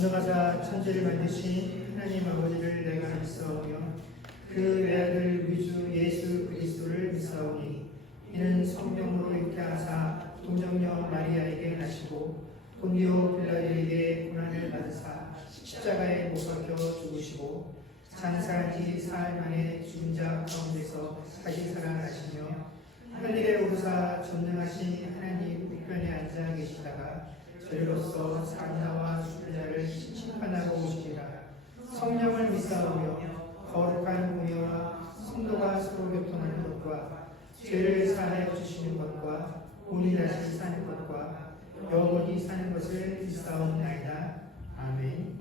전능하사 천지를 만드신 하나님 아버지를 내가 믿사오며 그 외아들 우리 주 예수 그리스도를 믿사오니 이는 성령으로 잉태하사 동정녀 마리아에게 나시고 본디오 빌라도에게 고난을 받으사 십자가에 못 박혀 죽으시고 장사한 지 사흘 만에 죽은 자 가운데서 다시 살아나시며 하늘에 오르사 전능하신 하나님 우편에 앉아 계시다가 저희로서 산자와 죽은 자를 심판하고 오시리라. 성령을 믿사오며 거룩한 공예와 성도가 서로 교통하는 것과 죄를 사하여 주시는 것과 본이 다시 사는 것과 영원히 사는 것을 믿사옵나이다. 아멘.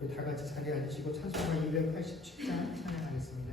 우리 다 같이 자리에 앉으시고 찬송가 287장 찬양하겠습니다.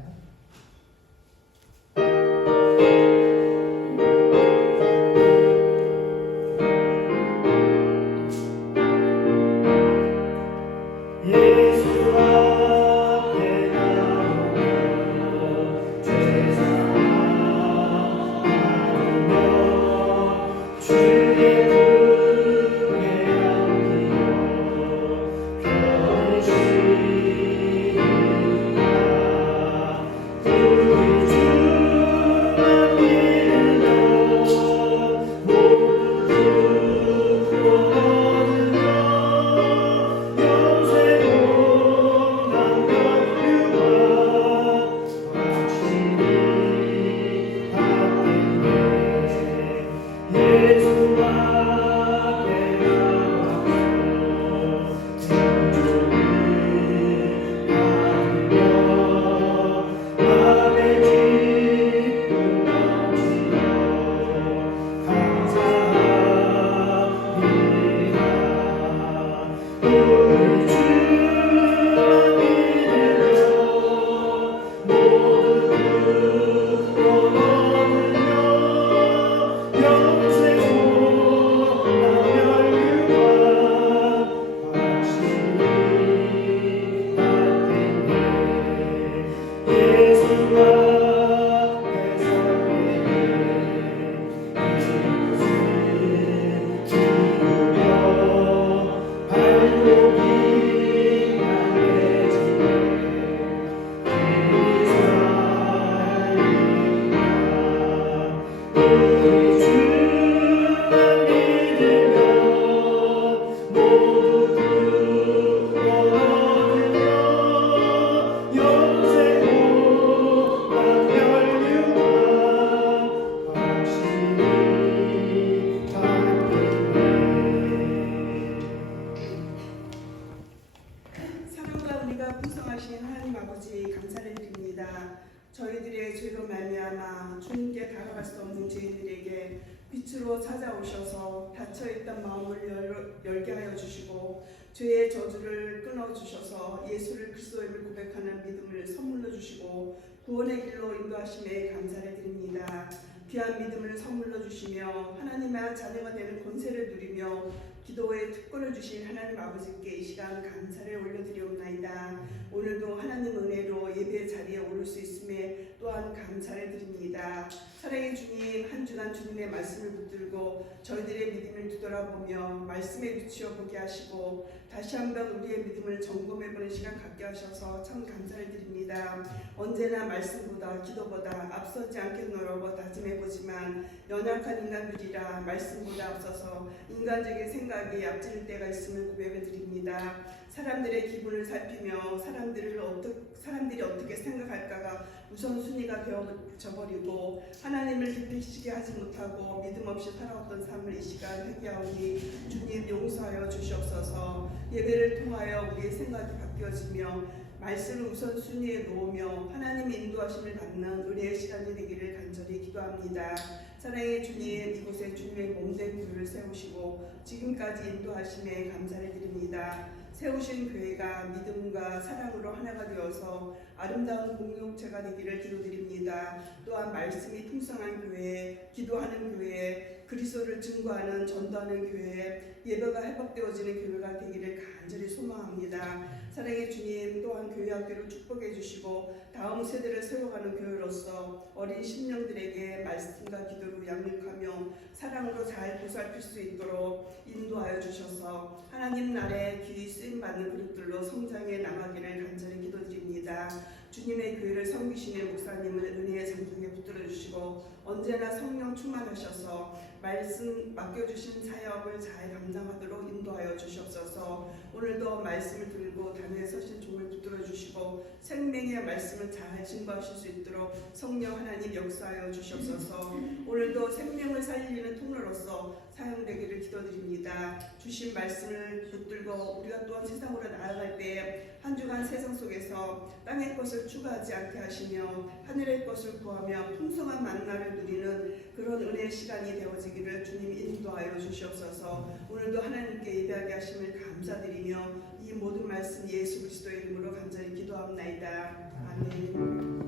저희들의 죄로 말미암아 주님께 다가갈 수 없는 죄인들에게 빛으로 찾아오셔서 닫혀있던 마음을 열게 하여 주시고 죄의 저주를 끊어주셔서 예수를 그리스도임을 고백하는 믿음을 선물로 주시고 구원의 길로 인도하심에 감사를 드립니다. 귀한 믿음을 선물로 주시며 하나님의 자녀가 되는 권세를 누리며 기도의 특권을 주신 하나님 아버지께 이 시간 감사를 올려드리옵나이다. 오늘도 하나님 은혜로 예배 자리에 오를 수 있음에 또한 감사를 드립니다. 사랑의 주님, 한 주간 주님의 말씀을 붙들고 저희들의 믿음을 뒤돌아보며 말씀에 비추어 보게 하시고 다시 한번 우리의 믿음을 점검해보는 시간 갖게 하셔서 참 감사를 드립니다. 언제나 말씀보다 기도보다 앞서지 않겠노라고 다짐해보지만 연약한 인간들이라 말씀보다 앞서서 인간적인 생각이 앞질 때가 있음을 고백을 드립니다. 사람들의 기분을 살피며 사람들이 어떻게 생각할까가 우선순위가 되어져버리고 하나님을 기쁘시게 하지 못하고 믿음 없이 살아왔던 삶을 이 시간 회개하오니 주님 용서하여 주시옵소서. 예배를 통하여 우리의 생각이 바뀌어지며 말씀을 우선순위에 놓으며 하나님의 인도하심을 받는 은혜의 시간이 되기를 간절히 기도합니다. 사랑의 주님, 이곳에 주님의 몸된 교회를 세우시고 지금까지 인도하심에 감사를 드립니다. 세우신 교회가 믿음과 사랑으로 하나가 되어서 아름다운 공동체가 되기를 기도드립니다. 또한 말씀이 풍성한 교회, 기도하는 교회, 그리스도를 증거하는 전도하는 교회, 예배가 회복되어지는 교회가 되기를 간절히 소망합니다. 사랑의 주님, 또한 교회 학교를 축복해 주시고 다음 세대를 세워가는 교회로서 어린 심령들에게 말씀과 기도로 양육하며 사랑으로 잘 보살필 수 있도록 인도하여 주셔서 하나님 나라에 귀히 쓰임받는 그릇들로 성장해 나가기를 간절히 기도드립니다. 주님의 교회를 섬기시는 목사님을 은혜의 장중에 붙들어 주시고 언제나 성령 충만하셔서 말씀 맡겨주신 사역을 잘 감당하도록 인도하여 주시옵소서. 오늘도 말씀을 들고 단에 서신 종을 붙들어 주시고 생명의 말씀을 잘 증거하실 수 있도록 성령 하나님 역사하여 주시옵소서. 오늘도 생명을 살리는 통로로서 사용되기를 기도드립니다. 주신 말씀을 붙들고 우리가 또한 세상으로 나아갈 때 한 주간 세상 속에서 땅의 것을 추구하지 않게 하시며 하늘의 것을 구하며 풍성한 만나를 누리는 그런 은혜의 시간이 되어지기를 주님 인도하여 주시옵소서. 오늘도 하나님께 예배하게 하심을 감사드리며 이 모든 말씀 예수 그리스도의 이름으로 간절히 기도합나이다. 아멘.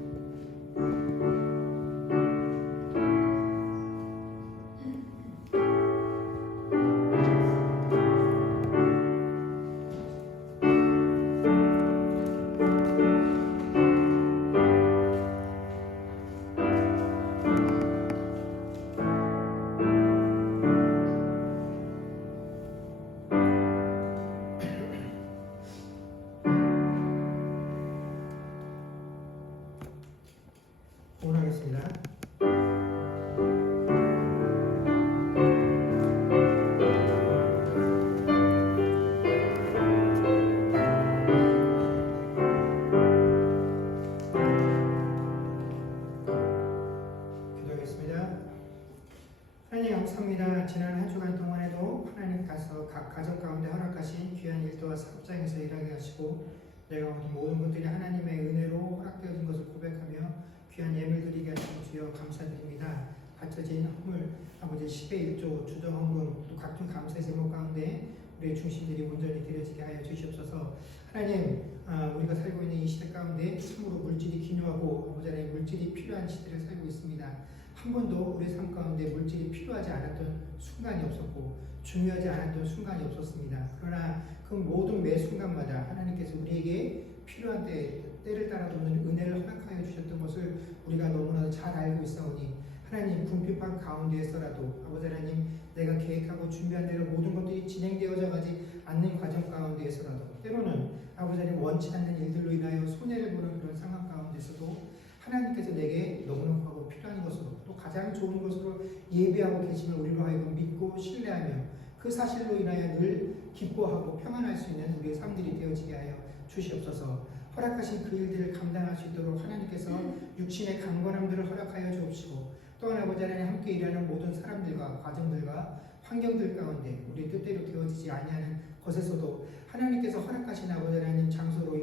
오늘하겠습니다. 기도하겠습니다. 하나님 감사합니다. 지난 한 주간 동안에도 하나님께서 각 가정 가운데 허락하신 귀한 일도와 사업장에서 일하게 하시고 내가 모든 것들이 하나님의 은혜로 허락되어진 것을 고백하며 귀한 예물 드리게 하시고 주여 감사드립니다. 바쳐진 헌물 아버지 10의 1조 주정헌금 또 각종 감사의 제목 가운데 우리의 중심들이 온전히 드려지게 하여 주시옵소서. 하나님 우리가 살고 있는 이 시대 가운데 참으로 물질이 기묘하고 아버지 하나님 물질이 필요한 시대를 살고 있습니다. 한 번도 우리 삶 가운데 물질이 필요하지 않았던 순간이 없었고 중요하지 않았던 순간이 없었습니다. 그러나 그 모든 매 순간마다 하나님께서 우리에게 필요한 때를 따라 돕는 은혜를 허락하여 주셨던 것을 우리가 너무나도 잘 알고 있사오니 하나님 궁핍한 가운데에서라도 아버지 하나님 내가 계획하고 준비한 대로 모든 것들이 진행되어져 가지 않는 과정 가운데에서라도 때로는 아버지 하나님 원치 않는 일들로 인하여 손해를 보는 그런 상황 가운데서도 하나님께서 내게 너무너무 필요한 것으로 또 가장 좋은 것으로 예비하고 계심을 우리로 하여금 믿고 신뢰하며 그 사실로 인하여 늘 기뻐하고 평안할 수 있는 우리의 삶들이 되어지게 하여 주시옵소서. 허락하신 그 일들을 감당할 수 있도록 하나님께서 육신의 강건함들을 허락하여 주옵시고 또한 아버지 하나님 함께 일하는 모든 사람들과 가정들과 환경들 가운데 우리 뜻대로 되어지지 아니하는 것에서도 하나님께서 허락하신 아버지 하나님 장소로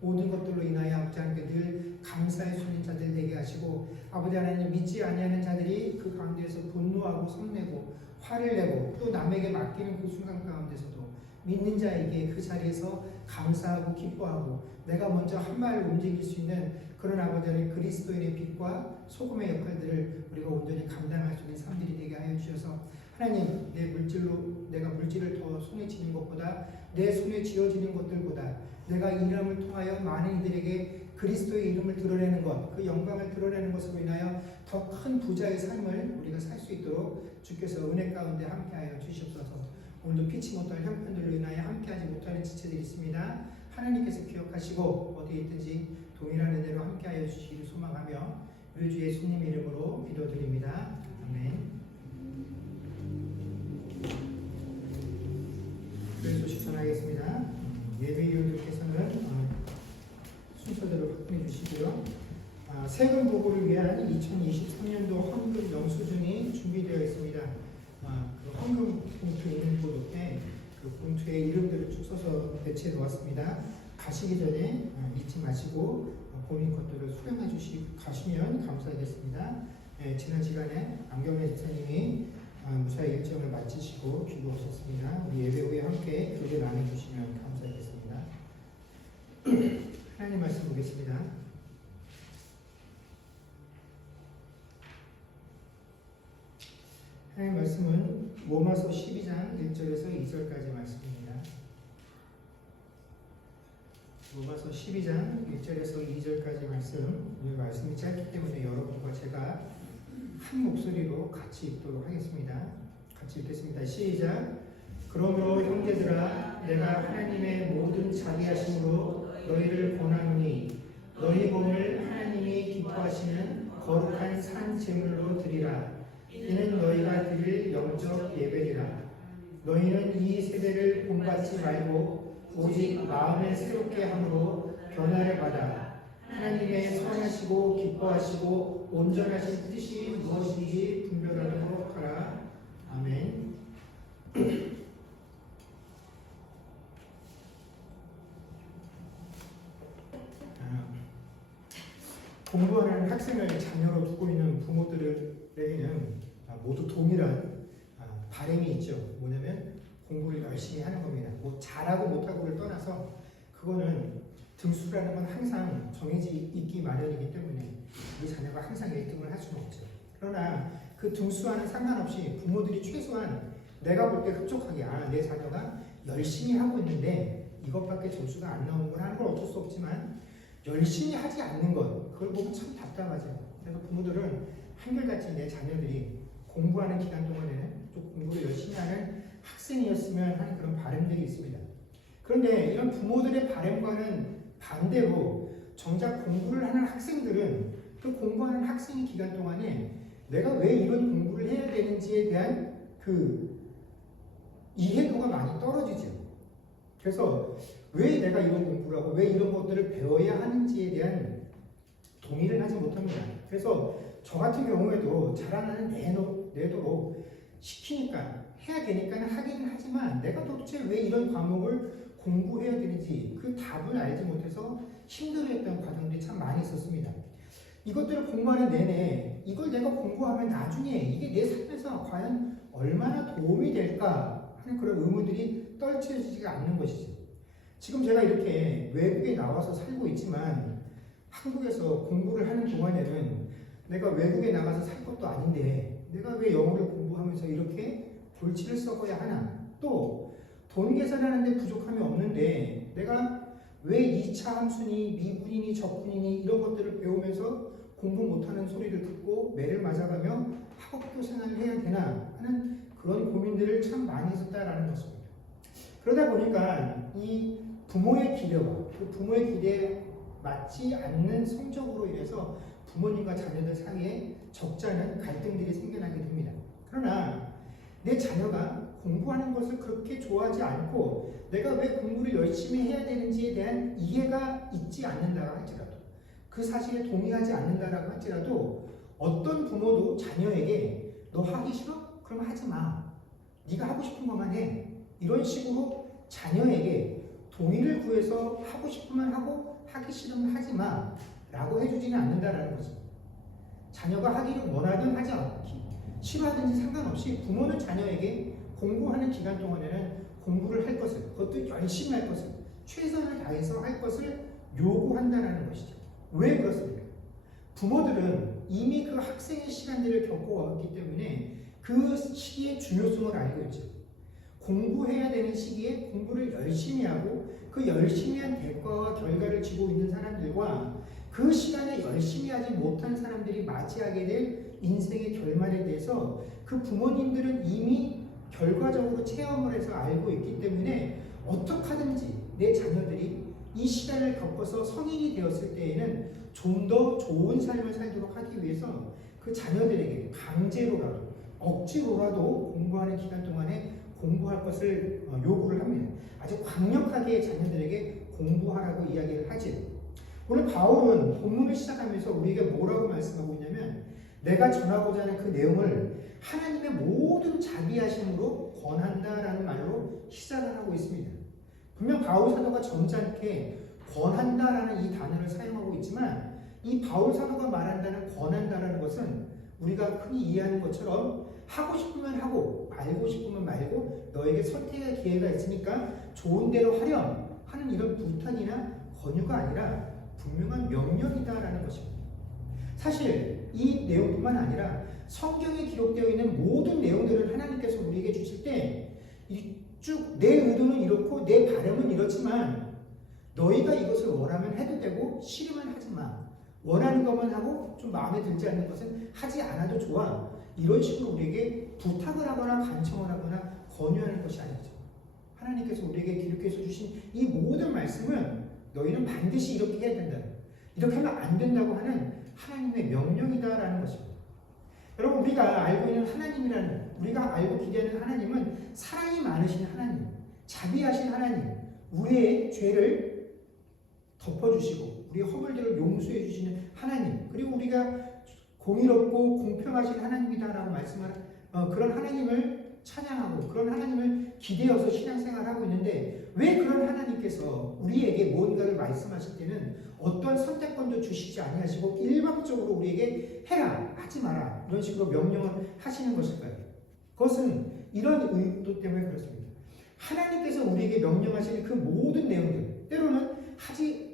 모든 것들로 인하여 아버지 하나님께 늘 감사의 수 있는 자들 되게 하시고 아버지 하나님 믿지 아니하는 자들이 그 가운데에서 분노하고 성내고 화를 내고 또 남에게 맡기는 그 순간 가운데서도 믿는 자에게 그 자리에서 감사하고 기뻐하고 내가 먼저 한 발을 움직일 수 있는 그런 아버지 하나님 그리스도인의 빛과 소금의 역할들을 우리가 온전히 감당할 수 있는 삶들이 되게 하여 주셔서 하나님 내가 물질을 더 손에 쥐는 것보다 내 손에 쥐어지는 것들보다 내가 이 이름을 통하여 많은 이들에게 그리스도의 이름을 드러내는 것, 그 영광을 드러내는 것으로 인하여 더 큰 부자의 삶을 우리가 살 수 있도록 주께서 은혜 가운데 함께하여 주시옵소서. 오늘도 피치 못할 형편들로 인하여 함께하지 못하는 지체들이 있습니다. 하나님께서 기억하시고 어디에 있든지 동일한 은혜로 함께하여 주시기를 소망하며 우리 주 예수님 이름으로 기도드립니다. 아멘. 그래서 소식 전하겠습니다. 예배위원들께서는 순서대로 확인해 주시고요. 세금 보고를 위한 2023년도 헌금 영수증이 준비되어 있습니다. 그 헌금 봉투 있는 곳 옆에 그 봉투에 이름들을 쭉 써서 배치해 놓았습니다. 가시기 전에 잊지 마시고 본인 것들을 수령해 주시고 가시면 감사하겠습니다. 지난 시간에 안경래 집사님이 무사히 일정을 마치시고 귀국하셨습니다. 우리 예배 후에 함께 교제 나눠주시면 감사하겠습니다. 하나님 말씀 보겠습니다. 하나님 말씀 말씀은 로마서 12장 1절에서 2절까지 말씀입니다. 로마서 12장 1절에서 2절까지 말씀. 이 말씀이 짧기 때문에 여러분과 제가 한 목소리로 같이 읽도록 하겠습니다. 같이 읽겠습니다. 시작. 그러므로 형제들아 내가 하나님의 모든 자비하심으로 너희를 권하노니 너희 몸을 하나님이 기뻐하시는 거룩한 산 제물로 드리라. 이는 너희가 드릴 영적 예배리라. 너희는 이 세대를 본받지 말고 오직 마음을 새롭게 함으로 변화를 받아 하나님의 선하시고 기뻐하시고 온전하신 뜻이 무엇인지 분별하도록 하라. 아멘. 공부하는 학생을 자녀로 두고 있는 부모들에게는 모두 동일한 바람이 있죠. 뭐냐면 공부를 열심히 하는 겁니다. 뭐 잘하고 못하고를 떠나서 그거는 등수라는 건 항상 정해져 있기 마련이기 때문에 우리 자녀가 항상 1등을 할 수는 없죠. 그러나 그 등수와는 상관없이 부모들이 최소한 내가 볼 때 흡족하게 내 자녀가 열심히 하고 있는데 이것밖에 점수가 안 나오는 하는 건 어쩔 수 없지만 열심히 하지 않는 것 그걸 보면 참 답답하죠. 그래서 부모들은 한결같이 내 자녀들이 공부하는 기간 동안에는 또 공부를 열심히 하는 학생이었으면 하는 그런 바람들이 있습니다. 그런데 이런 부모들의 바람과는 반대로 정작 공부를 하는 학생들은 그 공부하는 학생 기간 동안에 내가 왜 이런 공부를 해야 되는지에 대한 그 이해도가 많이 떨어지죠. 그래서 왜 내가 이런 공부를 하고 왜 이런 것들을 배워야 하는지에 대한 동의를 하지 못합니다. 그래서 저 같은 경우에도 자라나는 내도록 시키니까 해야 되니까 하기는 하지만 내가 도대체 왜 이런 과목을 공부해야 되는지 그 답을 알지 못해서 힘들어했던 과정들이 참 많이 있었습니다. 이것들을 공부하는 내내 이걸 내가 공부하면 나중에 이게 내 삶에서 과연 얼마나 도움이 될까 하는 그런 의문들이 떨쳐지지가 않는 것이죠. 지금 제가 이렇게 외국에 나와서 살고 있지만 한국에서 공부를 하는 동안에는 내가 외국에 나가서 살 것도 아닌데 내가 왜 영어를 공부하면서 이렇게 골치를 썩어야 하나? 또 돈 계산하는데 부족함이 없는데 내가 왜 2차 함수니 미분이니 적분이니 이런 것들을 배우면서 공부 못하는 소리를 듣고 매를 맞아가며 학업교 생활을 해야 되나 하는 그런 고민들을 참 많이 했었다라는 것입니다. 그러다 보니까 이 부모의 기대와 그 부모의 기대에 맞지 않는 성적으로 인해서 부모님과 자녀들 사이에 적잖은 갈등들이 생겨나게 됩니다. 그러나 내 자녀가 공부하는 것을 그렇게 좋아하지 않고 내가 왜 공부를 열심히 해야 되는지에 대한 이해가 있지 않는다고 할지라도 그 사실에 동의하지 않는다라고 할지라도 어떤 부모도 자녀에게 너 하기 싫어? 그럼 하지 마. 네가 하고 싶은 것만 해. 이런 식으로 자녀에게 동의를 구해서 하고 싶으면 하고 하기 싫으면 하지 마 라고 해주지는 않는다라는 거죠. 자녀가 하기를 원하든 하지 않기 싫어하든지 상관없이 부모는 자녀에게 공부하는 기간 동안에는 공부를 할 것을 그것도 열심히 할 것을 최선을 다해서 할 것을 요구한다라는 것이죠. 왜 그렇습니까? 부모들은 이미 그 학생의 시간들을 겪어왔기 때문에 그 시기의 중요성을 알고 있죠. 공부해야 되는 시기에 공부를 열심히 하고 그 열심히 한 대가와 결과를 지고 있는 사람들과 그 시간에 열심히 하지 못한 사람들이 맞이하게 될 인생의 결말에 대해서 그 부모님들은 이미 결과적으로 체험을 해서 알고 있기 때문에 어떻게 하든지 내 자녀들이 이 시간을 겪어서 성인이 되었을 때에는 좀 더 좋은 삶을 살도록 하기 위해서 그 자녀들에게 강제로라도 억지로라도 공부하는 기간 동안에 공부할 것을 요구를 합니다. 아주 강력하게 자녀들에게 공부하라고 이야기를 하죠. 오늘 바울은 본문을 시작하면서 우리에게 뭐라고 말씀하고 있냐면 내가 전하고자 하는 그 내용을 하나님의 모든 자비하심으로 권한다라는 말로 시작을 하고 있습니다. 분명 바울 사도가 점잖게 권한다라는 이 단어를 사용하고 있지만 이 바울 사도가 말한다는 권한다라는 것은 우리가 흔히 이해하는 것처럼 하고 싶으면 하고 말고 싶으면 말고 너에게 선택의 기회가 있으니까 좋은 대로 하렴 하는 이런 부탁이나 권유가 아니라 분명한 명령이다라는 것입니다. 사실 이 내용뿐만 아니라 성경에 기록되어 있는 모든 내용들을 하나님께서 우리에게 주실 때 쭉 내 의도는 이렇고 내 바람은 이렇지만 너희가 이것을 원하면 해도 되고 싫으면 하지 마. 원하는 것만 하고 좀 마음에 들지 않는 것은 하지 않아도 좋아. 이런 식으로 우리에게 부탁을 하거나 간청을 하거나 권유하는 것이 아니죠. 하나님께서 우리에게 기록해서 주신 이 모든 말씀은 너희는 반드시 이렇게 해야 된다. 이렇게 하면 안 된다고 하는 하나님의 명령이다라는 것입니다. 여러분, 우리가 알고 있는 하나님이라는, 우리가 알고 기대하는 하나님은 사랑이 많으신 하나님, 자비하신 하나님, 우리의 죄를 덮어주시고 우리의 허물들을 용서해 주시는 하나님, 그리고 우리가 공의롭고 공평하신 하나님이다라고 말씀하는 그런 하나님을 찬양하고 그런 하나님을 기대어서 신앙생활을 하고 있는데, 왜 그런 하나님께서 우리에게 뭔가를 말씀하실 때는 어떤 선택권도 주시지 아니하시고 일방적으로 우리에게 해라, 하지 마라, 이런 식으로 명령을 하시는 것일까요? 그것은 이런 의도 때문에 그렇습니다. 하나님께서 우리에게 명령하시는 그 모든 내용들, 때로는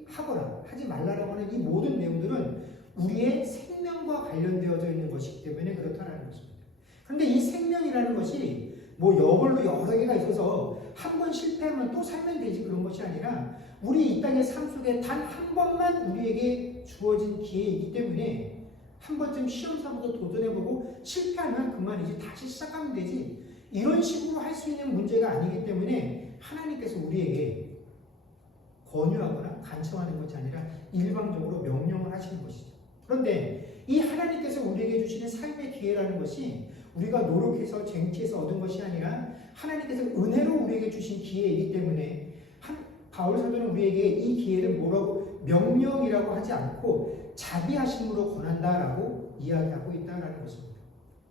하거라, 하지 말라라고 하는 이 모든 내용들은 우리의 생명과 관련되어져 있는 것이기 때문에 그렇다는 것입니다. 그런데 이 생명이라는 것이 뭐 여걸로 여러 개가 있어서 한 번 실패하면 또 살면 되지, 그런 것이 아니라 우리 이 땅의 삶 속에 단 한 번만 우리에게 주어진 기회이기 때문에 한 번쯤 시험 삼아서 도전해보고 실패하면 그만이지, 다시 시작하면 되지, 이런 식으로 할 수 있는 문제가 아니기 때문에 하나님께서 우리에게 권유하거나 간청하는 것이 아니라 일방적으로 명령을 하시는 것이죠. 그런데 이 하나님께서 우리에게 주시는 삶의 기회라는 것이 우리가 노력해서 쟁취해서 얻은 것이 아니라 하나님께서 은혜로 우리에게 주신 기회이기 때문에 바울 사도는 우리에게 이 기회를 뭐라고 명령이라고 하지 않고 자비하심으로 권한다라고 이야기하고 있다는 것입니다.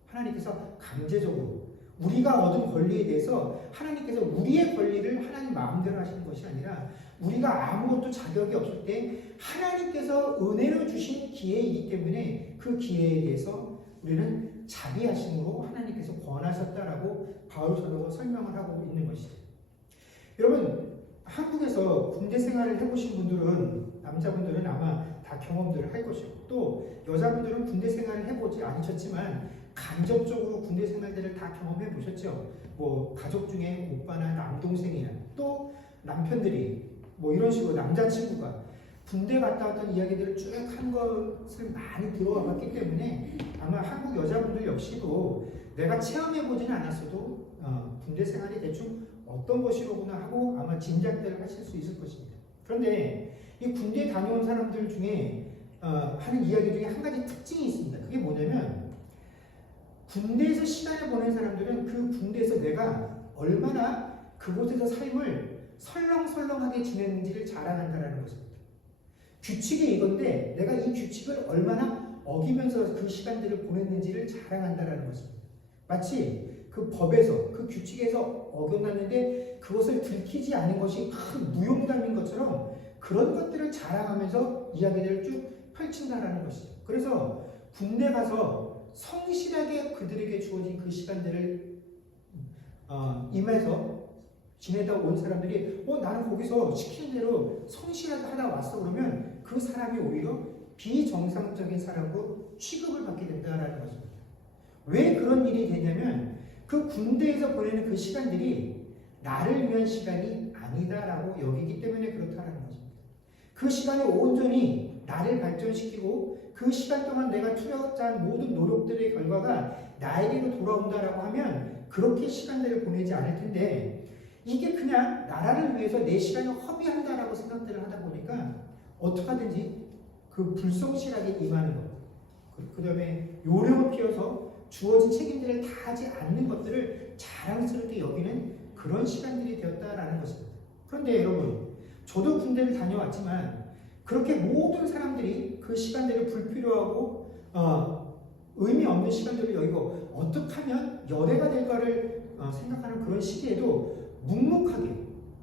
하나님께서 강제적으로 우리가 얻은 권리에 대해서 하나님께서 우리의 권리를 하나님 마음대로 하시는 것이 아니라 우리가 아무것도 자격이 없을 때 하나님께서 은혜로 주신 기회이기 때문에 그 기회에 대해서 우리는 자비하심으로 하나님께서 권하셨다라고 바울 사도가 설명을 하고 있는 것이죠. 여러분, 한국에서 군대 생활을 해보신 분들은, 남자분들은 아마 다 경험들을 할 것이고, 또 여자분들은 군대 생활을 해보지 않으셨지만 간접적으로 군대 생활들을 다 경험해 보셨죠. 뭐 가족 중에 오빠나 남동생이나 또 남편들이 뭐 이런 식으로 남자친구가 군대 갔다 왔던 이야기들을 쭉 한 것을 많이 들어와 봤기 때문에 아마 한국 여자분들 역시도 내가 체험해 보지는 않았어도 군대 생활이 대충 어떤 것이로구나 하고 아마 짐작들을 하실 수 있을 것입니다. 그런데 이 군대 다녀온 사람들 중에 하는 이야기 중에 한 가지 특징이 있습니다. 그게 뭐냐면, 군대에서 시간을 보낸 사람들은 그 군대에서 내가 얼마나 그곳에서 삶을 설렁설렁하게 지냈는지를 자랑한다는 것입니다. 규칙이 이건데 내가 이 규칙을 얼마나 어기면서 그 시간들을 보냈는지를 자랑한다는 것입니다. 마치 그 법에서, 그 규칙에서 어겼났는데 그것을 들키지 않은 것이 큰 무용담인 것처럼 그런 것들을 자랑하면서 이야기들을 쭉 펼친다는 것이죠. 그래서 군대 가서 성실하게 그들에게 주어진 그 시간들을 임해서 지내다 온 사람들이 나는 거기서 시키는 대로 성실하게 하다 왔어, 그러면 그 사람이 오히려 비정상적인 사람으로 취급을 받게 된다는 것입니다. 왜 그런 일이 되냐면, 그 군대에서 보내는 그 시간들이 나를 위한 시간이 아니다라고 여기기 때문에 그렇다는 것입니다. 그 시간을 온전히 나를 발전시키고 그 시간 동안 내가 투자한 모든 노력들의 결과가 나에게로 돌아온다라고 하면 그렇게 시간들을 보내지 않을 텐데, 이게 그냥 나라를 위해서 내 시간을 허비한다라고 생각들을 하다 보니까 어떻게 하든지 그 불성실하게 임하는 것, 그 다음에 요령을 피워서 주어진 책임들을 다 하지 않는 것들을 자랑스럽게 여기는 그런 시간들이 되었다라는 것입니다. 그런데 여러분, 저도 군대를 다녀왔지만 그렇게 모든 사람들이 그 시간들을 불필요하고 의미 없는 시간들을 여기고 어떻게 하면 연애가 될까를 생각하는 그런 시기에도 묵묵하게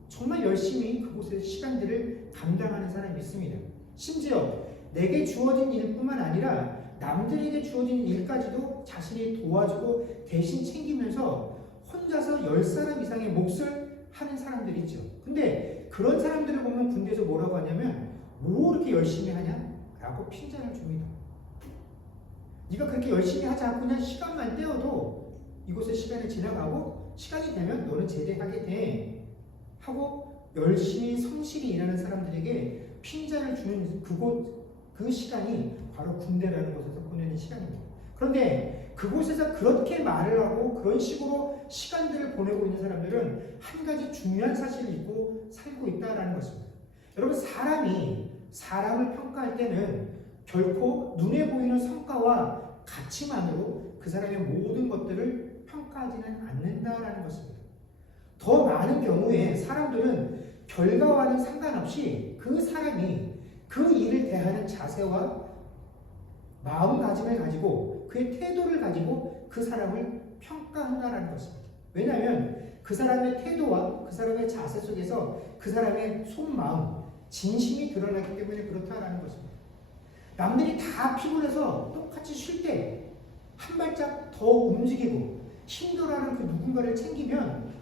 정말 열심히 그곳에서 시간들을 감당하는 사람이 있습니다. 심지어 내게 주어진 일뿐만 아니라 남들에게 주어진 일까지도 자신이 도와주고 대신 챙기면서 혼자서 10사람 이상의 몫을 하는 사람들이 있죠. 근데 그런 사람들을 보면 군대에서 뭐라고 하냐면, 뭐 이렇게 열심히 하냐? 라고 핀잔을 줍니다. 네가 그렇게 열심히 하지 않고 그냥 시간만 때워도 이곳에 시간이 지나가고 시간이 되면 너는 제대하게 돼 하고 열심히 성실히 일하는 사람들에게 핀잔을 주는 그 시간이 바로 군대라는 곳에서 보내는 시간입니다. 그런데 그곳에서 그렇게 말을 하고 그런 식으로 시간들을 보내고 있는 사람들은 한 가지 중요한 사실을 잊고 살고 있다는 것입니다. 여러분, 사람이 사람을 평가할 때는 결코 눈에 보이는 성과와 가치만으로 그 사람의 모든 것들을 평가하지는 않는다라는 것입니다. 더 많은 경우에 사람들은 결과와는 상관없이 그 사람이 그 일을 대하는 자세와 마음가짐을 가지고 그의 태도를 가지고 그 사람을 평가한다라는 것입니다. 왜냐하면 그 사람의 태도와 그 사람의 자세 속에서 그 사람의 속마음, 진심이 드러나기 때문에 그렇다라는 것입니다. 남들이 다 피곤해서 똑같이 쉴 때 한 발짝 더 움직이고 힘들어하는 그 누군가를 챙기면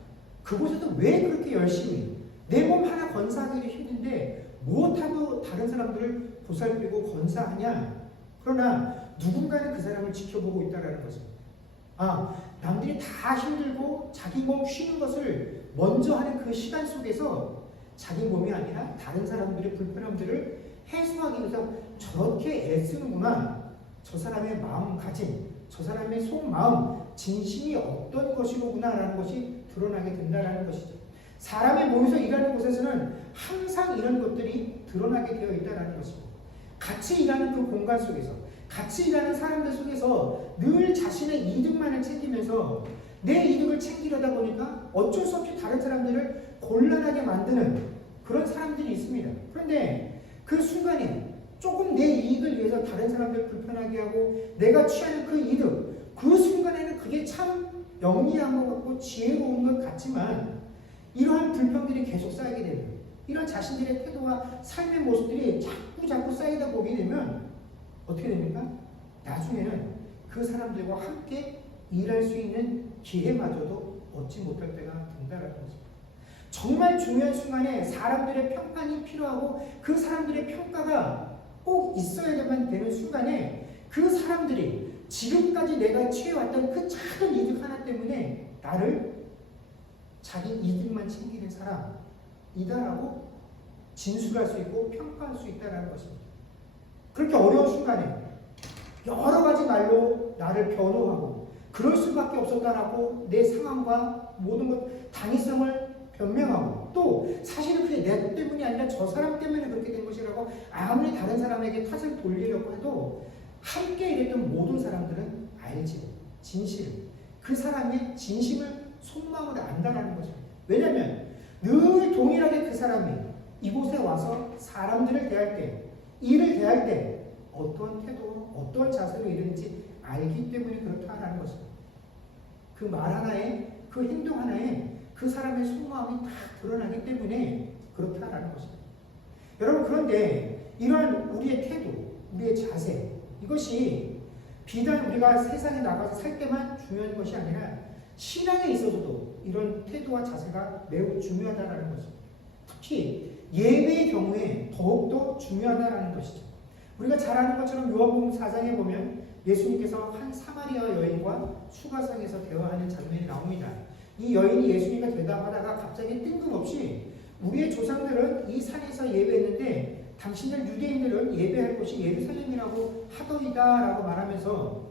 그곳에서 왜 그렇게 열심히 내 몸 하나 건사하기도 힘든데 무엇하고 다른 사람들을 보살피고 건사하냐? 그러나 누군가는 그 사람을 지켜보고 있다는 것입니다. 남들이 다 힘들고 자기 몸 쉬는 것을 먼저 하는 그 시간 속에서 자기 몸이 아니라 다른 사람들의 불편함들을 해소하기 위해서 저렇게 애쓰는구나. 저 사람의 마음가짐, 저 사람의 속마음, 진심이 어떤 것이로구나라는 것이 드러나게 된다는 것이죠. 사람이 모여서 일하는 곳에서는 항상 이런 것들이 드러나게 되어 있다는 것입니다. 같이 일하는 그 공간 속에서, 같이 일하는 사람들 속에서 늘 자신의 이득만을 챙기면서 내 이득을 챙기려다 보니까 어쩔 수 없이 다른 사람들을 곤란하게 만드는 그런 사람들이 있습니다. 그런데 그 순간에 조금 내 이익을 위해서 다른 사람들 불편하게 하고 내가 취하는 그 이득, 그 순간에는 그게 참 영리한 것 같고 지혜로운 것 같지만 이러한 불평들이 계속 쌓이게 되면 이런 자신들의 태도와 삶의 모습들이 자꾸 쌓이다 보게 되면 어떻게 됩니까? 나중에는 그 사람들과 함께 일할 수 있는 기회마저도 얻지 못할 때가 된다는 것입니다. 정말 중요한 순간에 사람들의 평판이 필요하고 그 사람들의 평가가 꼭 있어야만 되는 순간에 그 사람들이 지금까지 내가 취해왔던 그 작은 이득 하나 때문에 나를 자기 이득만 챙기는 사람이다라고 진술할 수 있고 평가할 수 있다는 것입니다. 그렇게 어려운 순간에 여러 가지 말로 나를 변호하고 그럴 수밖에 없었다라고 내 상황과 모든 것 당위성을 변명하고 또 사실은 그게 내 때문이 아니라 저 사람 때문에 그렇게 된 것이라고 아무리 다른 사람에게 탓을 돌리려고 해도 함께 일했던 모든 사람들은 알지 진실을 그 사람의 진심을 속마음으로 안다라는 것입니다. 왜냐하면 늘 동일하게 그 사람이 이곳에 와서 사람들을 대할 때 일을 대할 때 어떤 태도와 어떤 자세로 이르는지 알기 때문에 그렇다라는 것입니다. 그 말 하나에 그 행동 하나에 그 사람의 속마음이 다 드러나기 때문에 그렇다라는 것입니다. 여러분 그런데 이러한 우리의 태도, 우리의 자세 이것이 비단 우리가 세상에 나가서 살 때만 중요한 것이 아니라 신앙에 있어서도 이런 태도와 자세가 매우 중요하다는 것입니다. 특히 예배의 경우에 더욱더 중요하다는 것이죠. 우리가 잘 아는 것처럼 요한복음 4장에 보면 예수님께서 한 사마리아 여인과 수가상에서 대화하는 장면이 나옵니다. 이 여인이 예수님과 대담하다가 갑자기 뜬금없이 우리의 조상들은 이 산에서 예배했는데 당신들 유대인들은 예배할 곳이 예루살렘이라고 하더이다 라고 말하면서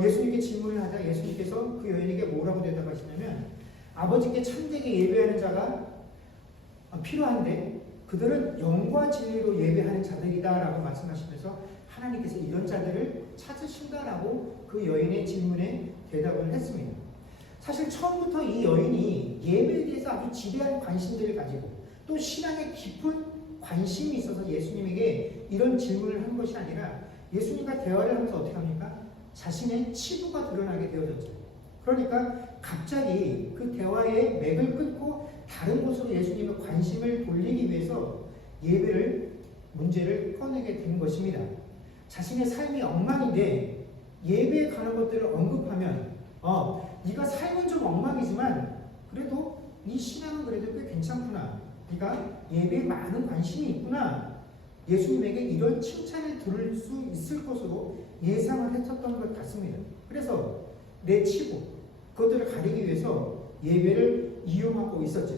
예수님께 질문을 하자 예수님께서 그 여인에게 뭐라고 대답하시냐면 아버지께 참되게 예배하는 자가 필요한데 그들은 영과 진리로 예배하는 자들이다 라고 말씀하시면서 하나님께서 이런 자들을 찾으신다라고 그 여인의 질문에 대답을 했습니다. 사실 처음부터 이 여인이 예배에 대해서 아주 지대한 관심들을 가지고 또 신앙에 깊은 관심이 있어서 예수님에게 이런 질문을 한 것이 아니라 예수님과 대화를 하면서 어떻게 합니까? 자신의 치부가 드러나게 되어졌죠. 그러니까 갑자기 그 대화의 맥을 끊고 다른 곳으로 예수님의 관심을 돌리기 위해서 문제를 꺼내게 된 것입니다. 자신의 삶이 엉망인데 예배에 가는 것들을 언급하면 네가 삶은 좀 엉망이지만 그래도 네 신앙은 그래도 꽤 괜찮구나. 네가 예배에 많은 관심이 있구나. 예수님에게 이런 칭찬을 들을 수 있을 것으로 예상을 했었던 것 같습니다. 그래서 내치고 그것들을 가리기 위해서 예배를 이용하고 있었죠.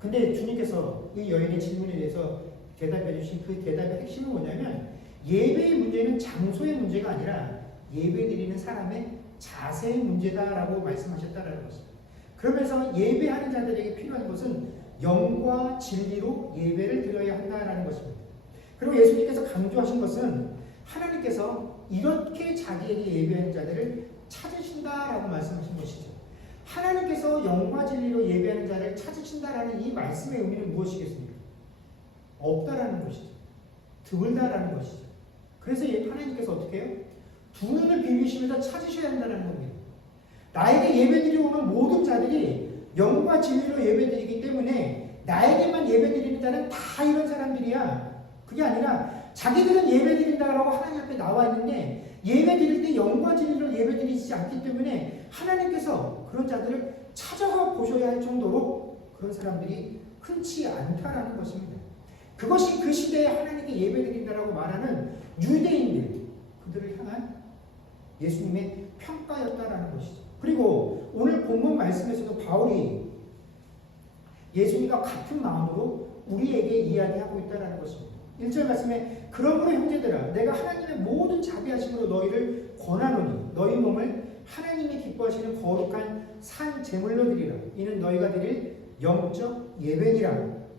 근데 주님께서 이 여인의 질문에 대해서 대답해 주신 그 대답의 핵심은 뭐냐면 예배의 문제는 장소의 문제가 아니라 예배 드리는 사람의 자세의 문제다라고 말씀하셨다라는 것입니다. 그러면서 예배하는 자들에게 필요한 것은 영과 진리로 예배를 드려야 한다라는 것입니다. 그리고 예수님께서 강조하신 것은 하나님께서 이렇게 자기에게 예배하는 자들을 찾으신다라고 말씀하신 것이죠. 하나님께서 영과 진리로 예배하는 자를 찾으신다라는 이 말씀의 의미는 무엇이겠습니까? 없다라는 것이죠. 드물다라는 것이죠. 그래서 하나님께서 어떻게 해요? 두 눈을 비비시면서 찾으셔야 한다는 겁니다. 나에게 예배드리러 오는 모든 자들이 영과 진리로 예배드리기 때문에 나에게만 예배드리는 자는 다 이런 사람들이야. 그게 아니라 자기들은 예배드린다고 하나님 앞에 나와 있는데 예배드릴 때 영과 진리로 예배드리지 않기 때문에 하나님께서 그런 자들을 찾아가 보셔야 할 정도로 그런 사람들이 흔치 않다라는 것입니다. 그것이 그 시대에 하나님께 예배드린다라고 말하는 유대인들, 그들을 향한 예수님의 평가였다라는 것이죠. 그리고 오늘 본문 말씀에서도 바울이 예수님과 같은 마음으로 우리에게 이야기하고 있다는 것입니다. 1절 말씀에 그러므로 형제들아 내가 하나님의 모든 자비하심으로 너희를 권하노니 너희 몸을 하나님이 기뻐하시는 거룩한 산 제물로 드리라. 이는 너희가 드릴 영적 예배니라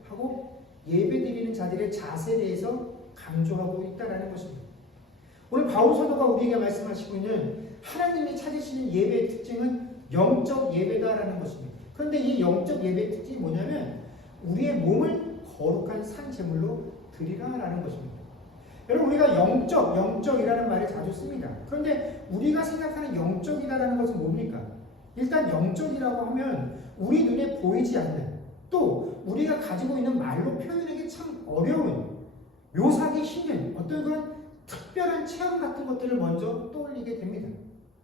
하고 예배드리는 자들의 자세에 대해서 강조하고 있다는 것입니다. 오늘 바울 사도가 우리에게 말씀하시고 있는 하나님이 찾으시는 예배의 특징은 영적 예배다라는 것입니다. 그런데 이 영적 예배의 특징이 뭐냐면 우리의 몸을 거룩한 산 제물로 드리라라는 것입니다. 여러분 우리가 영적이라는 말을 자주 씁니다. 그런데 우리가 생각하는 영적이라는 것은 뭡니까? 일단 영적이라고 하면 우리 눈에 보이지 않는 또 우리가 가지고 있는 말로 표현하기 참 어려운 묘사하기 힘든 어떤 그런 특별한 체험 같은 것들을 먼저 떠올리게 됩니다.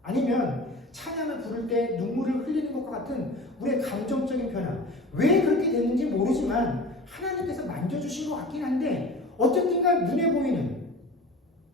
아니면 찬양을 부를 때 눈물을 흘리는 것과 같은 우리의 감정적인 변화. 왜 그렇게 됐는지 모르지만 하나님께서 만져주신 것 같긴 한데 어쨌든 간 눈에 보이는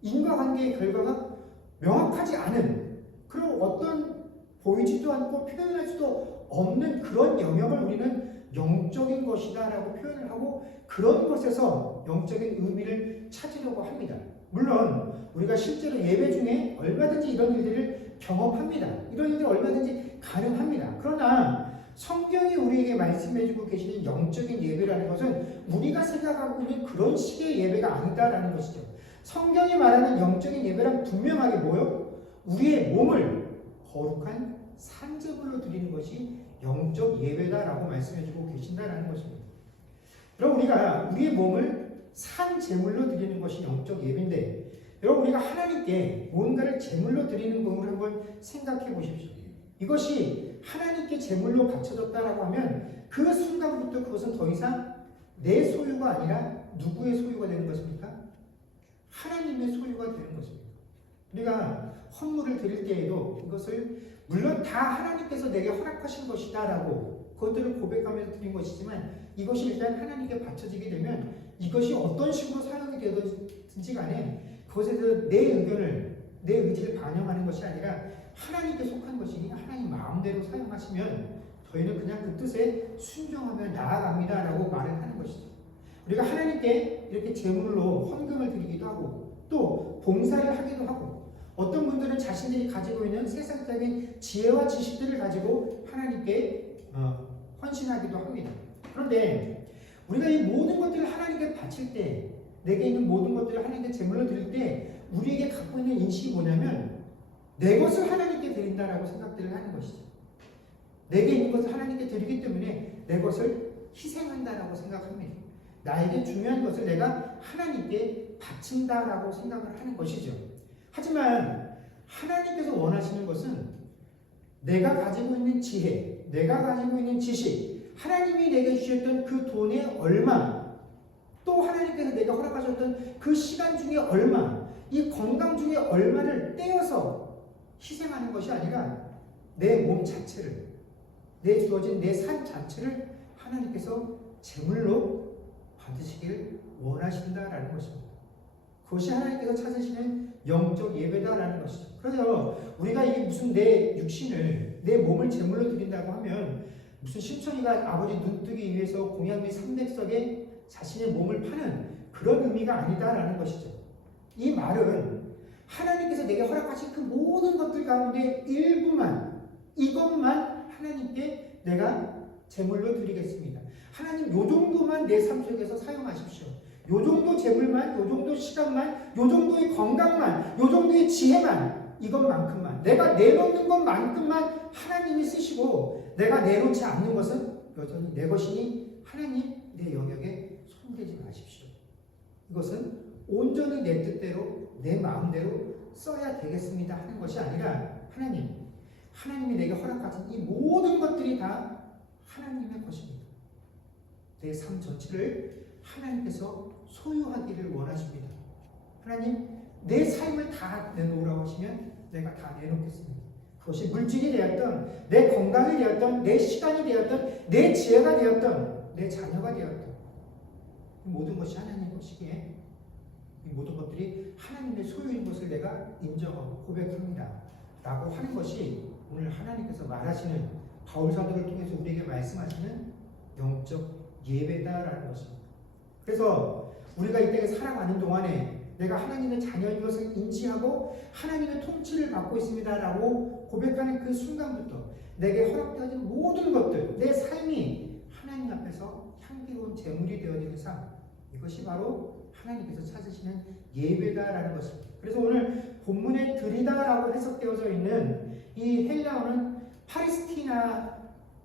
인과관계의 결과가 명확하지 않은 그런 어떤 보이지도 않고 표현할 수도 없는 그런 영역을 우리는 영적인 것이다 라고 표현을 하고 그런 것에서 영적인 의미를 찾으려고 합니다. 물론 우리가 실제로 예배 중에 얼마든지 이런 일들을 경험합니다. 이런 일들이 얼마든지 가능합니다. 그러나 성경이 우리에게 말씀해주고 계시는 영적인 예배라는 것은 우리가 생각하고 있는 그런 식의 예배가 아니다라는 것이죠. 성경이 말하는 영적인 예배란 분명하게 뭐요? 우리의 몸을 거룩한 산제물로 드리는 것이 영적 예배다라고 말씀해주고 계신다라는 것입니다. 여러분 우리가 우리의 몸을 산제물로 드리는 것이 영적 예배인데 여러분 우리가 하나님께 뭔가를 제물로 드리는 것을 한번 생각해 보십시오. 이것이 하나님께 제물로 바쳐졌다라고 하면 그 순간부터 그것은 더 이상 내 소유가 아니라 누구의 소유가 되는 것입니까? 하나님의 소유가 되는 것입니다. 우리가 헌물을 드릴 때에도 이것을 물론 다 하나님께서 내게 허락하신 것이다라고 그것들을 고백하면서 드린 것이지만 이것이 일단 하나님께 바쳐지게 되면 이것이 어떤 식으로 사용이 되든지 간에 그것에 대해서 내 의견을 내 의지를 반영하는 것이 아니라 하나님께 속한 것이니 하나님 마음대로 사용하시면 저희는 그냥 그 뜻에 순종하며 나아갑니다라고 말을 하는 것이죠. 우리가 하나님께 이렇게 제물로 헌금을 드리기도 하고 또 봉사를 하기도 하고 어떤 분들은 자신들이 가지고 있는 세상적인 지혜와 지식들을 가지고 하나님께 헌신하기도 합니다. 그런데 우리가 이 모든 것들을 하나님께 바칠 때 내게 있는 모든 것들을 하나님께 제물로 드릴 때 우리에게 갖고 있는 인식이 뭐냐면 내 것을 하나님께 드린다라고 생각들을 하는 것이죠. 내게 있는 것을 하나님께 드리기 때문에 내 것을 희생한다라고 생각합니다. 나에게 중요한 것을 내가 하나님께 바친다라고 생각을 하는 것이죠. 하지만 하나님께서 원하시는 것은 내가 가지고 있는 지혜, 내가 가지고 있는 지식, 하나님이 내게 주셨던 그 돈의 얼마, 또 하나님께서 내가 허락하셨던 그 시간 중에 얼마, 이 건강 중에 얼마를 떼어서 희생하는 것이 아니라 내 몸 자체를, 내 주어진 내 산 자체를 하나님께서 제물로 받으시기를 원하신다라는 것입니다. 그것이 하나님께서 찾으시는 영적 예배다라는 것이죠. 그래서 우리가 이게 무슨 내 육신을, 내 몸을 제물로 드린다고 하면 무슨 심청이가 아버지 눈뜨기 위해서 공양 및 삼백석에 자신의 몸을 파는 그런 의미가 아니다라는 것이죠. 이 말은 하나님께서 내게 허락하신 그 모든 것들 가운데 일부만, 이것만 하나님께 내가 제물로 드리겠습니다. 하나님 요 정도만 내 삶 속에서 사용하십시오. 요 정도 제물만, 요 정도 시간만, 요 정도의 건강만, 요 정도의 지혜만, 이것만큼만, 내가 내놓는 것만큼만 하나님이 쓰시고 내가 내놓지 않는 것은 여전히 내 것이니 하나님 내 영역에 손대지 마십시오. 이것은 온전히 내 뜻대로, 내 마음대로 써야 되겠습니다 하는 것이 아니라 하나님이 내게 허락하신 이 모든 것들이 다 하나님의 것입니다. 내 삶 전체를 하나님께서 소유하기를 원하십니다. 하나님, 내 삶을 다 내놓으라고 하시면 내가 다 내놓겠습니다. 그것이 물질이 되었던, 내 건강이 되었던, 내 시간이 되었던, 내 지혜가 되었던, 내 자녀가 되었던, 이 모든 것이 하나님의 것이기에 이 모든 것들이 하나님의 소유인 것을 내가 인정하고 고백합니다 라고 하는 것이 오늘 하나님께서 말하시는, 바울사도를 통해서 우리에게 말씀하시는 영적 예배다라는 것입니다. 그래서 우리가 이 땅에 살아가는 동안에 내가 하나님의 자녀인 것을 인지하고 하나님의 통치를 받고 있습니다라고 고백하는 그 순간부터 내게 허락되어진 모든 것들, 내 삶이 하나님 앞에서 향기로운 제물이 되어지는 삶, 이것이 바로 하나님께서 찾으시는 예배다라는 것입니다. 그래서 오늘 본문에 드리다라고 해석되어져 있는 이 헬라어는